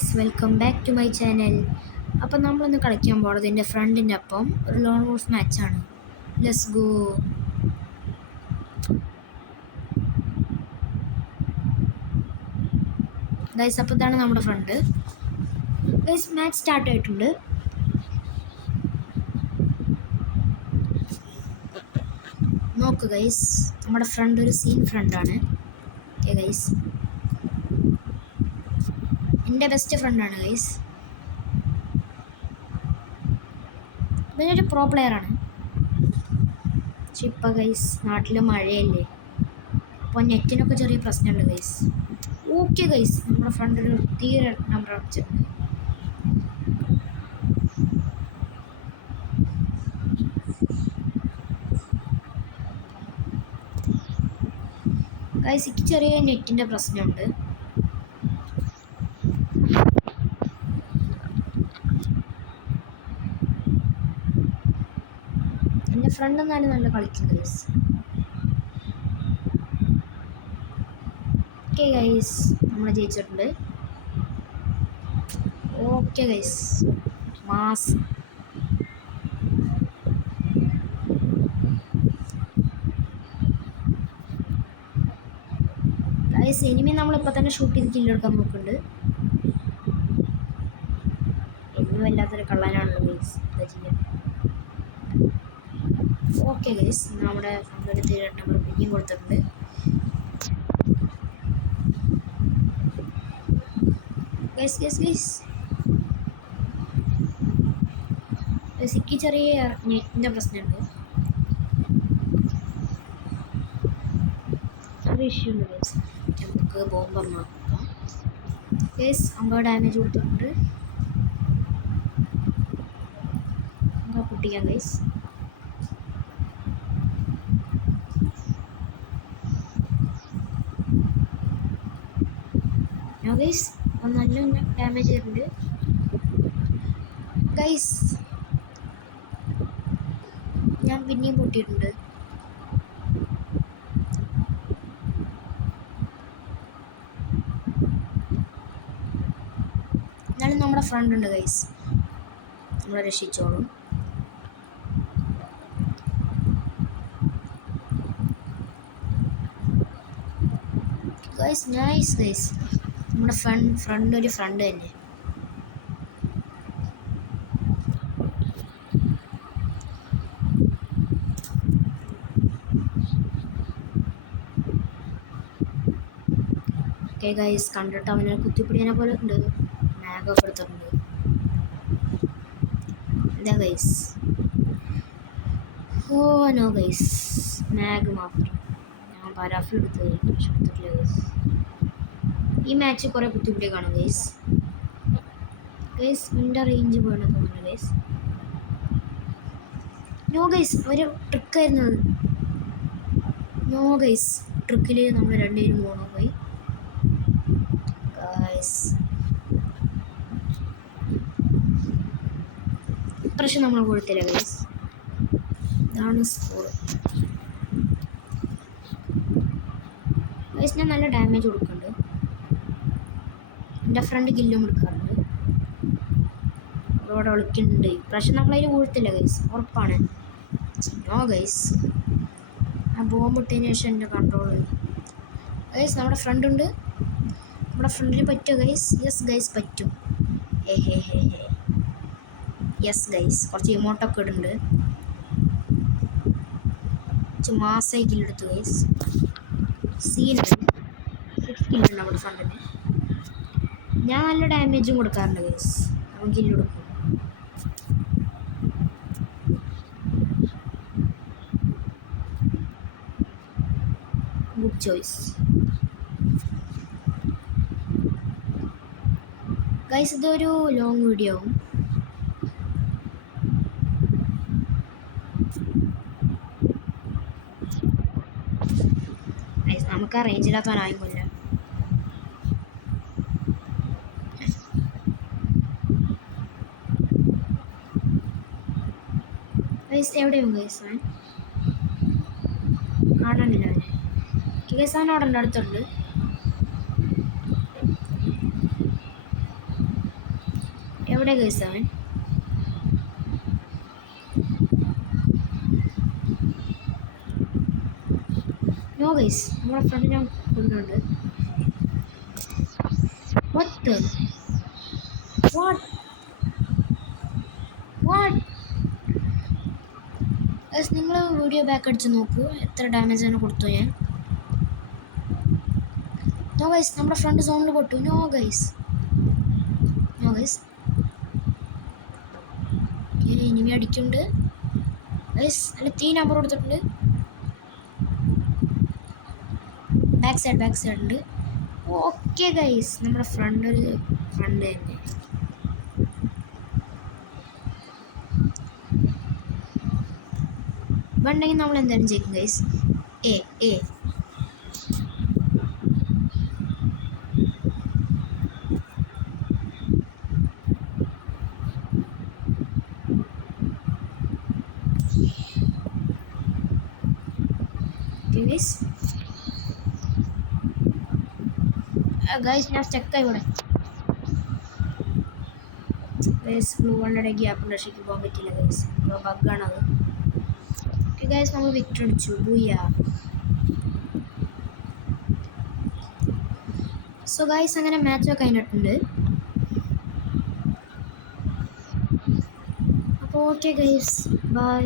Guys welcome back to my channel. അപ്പം നമ്മളൊന്ന് കളിക്കാൻ പോകുന്നത് എൻ്റെ ഫ്രണ്ടിൻ്റെ ഒപ്പം ഒരു ലോൺ വോൾഫ് മാച്ചാണ്. Let's go guys. അപ്പോൾ ഇതാണ് നമ്മുടെ ഫ്രണ്ട്. ഗൈസ് മാച്ച് സ്റ്റാർട്ട് ആയിട്ടുണ്ട്. നോക്ക് ഗൈസ്, നമ്മുടെ ഫ്രണ്ട് ഒരു സീൻ ഫ്രണ്ടാണ്. ഓക്കെ ഗൈസ്, എൻ്റെ ബെസ്റ്റ് ഫ്രണ്ടാണ് ഗൈസ്. ഇവനൊരു പ്രോ പ്ലെയറാണ്. പക്ഷെ ഇപ്പം ഗൈസ് നാട്ടിൽ മഴയല്ലേ, അപ്പോൾ നെറ്റിനൊക്കെ ചെറിയ പ്രശ്നമുണ്ട് ഗൈസ്. ഓക്കെ ഗൈസ്, നമ്മുടെ ഫ്രണ്ട് ഒരു തീരെ നമ്പർ അടിച്ചിട്ടുണ്ട്. ഗൈസ് എനിക്ക് ചെറിയ നെറ്റിൻ്റെ പ്രശ്നമുണ്ട്. എൻ്റെ ഫ്രണ്ട് എന്നാലും നല്ല കളിക്കും ഗൈസ്. ഓക്കെ ഗൈസ്, നമ്മൾ ജയിച്ചിട്ടുണ്ട്. Okay guys, mass. Guys enemy നമ്മളിപ്പോൾ തന്നെ ഷൂട്ട് ചെയ്ത് കില്ലെടുക്കാൻ നോക്കുന്നുണ്ട്. എന്നും വല്ലാത്തൊരു കള്ളനാണല്ലോ ഗൈസ്, എന്താ ചെയ്യാൻ. ഓക്കെ ഗൈസ്, നമ്മുടെ ഫ്രണ്ടിൻ്റെ തീരെ നമ്പർ പിന്നെയും കൊടുത്തിട്ടുണ്ട്. ഗൈസ് ഗൈസ് ഗൈസ് സിക്ക് ചെറിയ നെറ്റിൻ്റെ പ്രശ്നമുണ്ട്, ചെറിയ ഇഷ്യൂ ഉണ്ട് ഗൈസ്. നമുക്ക് ബോംബർ നോക്കാം ഗൈസ്. 50 ഡാമേജ് കൊടുത്തിട്ടുണ്ട്. നമുക്ക് പൊട്ടിക്കാം ഗൈസ്. ഗൈസ് നല്ല ഡാമേജ് ചെയ്തിട്ടുണ്ട് ഗൈസ്. ഞാൻ പിന്നെയും പൊട്ടിയിട്ടുണ്ട്. എന്നാലും നമ്മുടെ ഫ്രണ്ട് ഉണ്ട് ഗൈസ്, നമ്മളെ രക്ഷിച്ചോളും. ഗൈസ് നൈസ് ഗൈസ്, നമ്മുടെ ഫ്രണ്ട് ഒരു ഫ്രണ്ട് തന്നെ. ഓക്കെ ഗൈസ്, കണ്ടിട്ട് അവനെ കുത്തിപ്പിടിയനെ പോലെ ഉണ്ട്. മാഗൊക്കെ എടുത്തിട്ടുണ്ട്. എന്താ ഗൈസ്, ഓ നോ ഗൈസ്, മാഗ് മാത്രം. ഞാൻ പരാഫിൽ എടുത്തിട്ടില്ല ഗൈസ്. ഈ മാച്ച് കുറേ കുത്തിപ്പിടിയെ കാണും ഗൈസ്. ഗൈസ് എൻ്റെ റേഞ്ച് പോയെന്ന് തോന്നുന്നു ഗൈസ്. നോ ഗൈസ്, ഒരു ട്രിക്കായിരുന്നു അത്. നോ ഗൈസ്, ട്രിക്കിൽ നമ്മൾ രണ്ടുപേരും പോകണോ പോയി ഗൈസ്. ഇപ്രാവശ്യം നമ്മൾ കൊടുത്തില്ല ഗൈസ്. ഇതാണ് സ്കോർ ഗൈസ്. ഞാൻ നല്ല ഡാമേജ് കൊടുക്കുന്നുണ്ട്. എൻ്റെ ഫ്രണ്ട് കില്ലും എടുക്കാറുണ്ട്. അവിടെ വിളിക്കുന്നുണ്ട്. ഇപ്രാവശ്യം നമ്മളതിൽ വീഴ്ത്തില്ല ഗൈസ്, ഉറപ്പാണ്. നോ ഗൈസ്, ആ ബോംബ് ഇട്ടതിന് ശേഷം എൻ്റെ കൺട്രോൾ ഗൈസ്. നമ്മുടെ ഫ്രണ്ട് ഉണ്ട്. നമ്മുടെ ഫ്രണ്ടിന് പറ്റുമോ ഗൈസ്? യെസ് ഗൈസ് പറ്റും. ഹേ ഹേ ഹേ ഹേ യെസ് ഗൈസ്. കുറച്ച് ഇമോട്ടൊക്കെ ഇടുന്നുണ്ട്. കുറച്ച് മാസമായി കില്ലെടുത്തു ഗൈസ്. സീനുണ്ട് 6 കില്ലുണ്ട് നമ്മുടെ ഫ്രണ്ടിന്. ഞാൻ നല്ല ഡാമേജും കൊടുക്കാറുണ്ട് ഗൈസ്. അവൻ കില്ല് കൊടുക്കും. Good choice guys. ഇതൊരു ലോങ് വീഡിയോ ആവും. ഗൈസ് നമുക്ക് ആ റേഞ്ചില്ലാത്തവനായും കൊല്ല. ഗൈസ് എവിടെയും ഗൈസ് അവൻ കാണാനില്ല. അവനെ ഗൈസ് അവൻ അവിടെ ഉണ്ട്, അടുത്തുണ്ട്. എവിടെ ഗൈസ് അവൻ? നോ ഗൈസ്, നമ്മുടെ ഫ്രണ്ട് ഞാൻ കൊണ്ടുണ്ട്. നിങ്ങൾ വീഡിയോ ബാക്ക് അടിച്ച് നോക്കൂ, എത്ര ഡാമേജ് ആണ് കൊടുത്തു ഞാൻ. നോ ഗൈസ്, നമ്മുടെ ഫ്രണ്ട് സോണിൽ പൊട്ടു. നോ ഗൈസ് ഇനിമി അടിക്കുന്നുണ്ട് ഗൈസ്. അല്ല, 3 നമ്പർ കൊടുത്തിട്ടുണ്ട്. ബാക്ക് സൈഡ് ഉണ്ട്. ഓക്കെ ഗൈസ്, നമ്മുടെ ഫ്രണ്ട് തന്നെ. ഇവണ്ടെങ്കിൽ നമ്മൾ എന്തായാലും ജയിക്കും ഗൈസ്. എ ഗൈസ് ഞാൻ സ്റ്റക്കായി ഇവിടെ. ഗൈസ് ബ്ലൂ വണ്ണിടെ ഗ്യാപ്പിൻ്റെ രക്ഷയ്ക്ക് പോകാൻ പറ്റില്ല ഗൈസ്, ബഗ്ഗാണത്. ഓക്കെ ഗൈസ്, നമ്മൾ വിക്ടർ അടിച്ചു. ബൂയ. സോ ഗൈസ് അങ്ങനെ മാച്ചൊക്കെ കഴിഞ്ഞിട്ടുണ്ട്. അപ്പോൾ ഓക്കെ ഗൈസ്, ബൈ.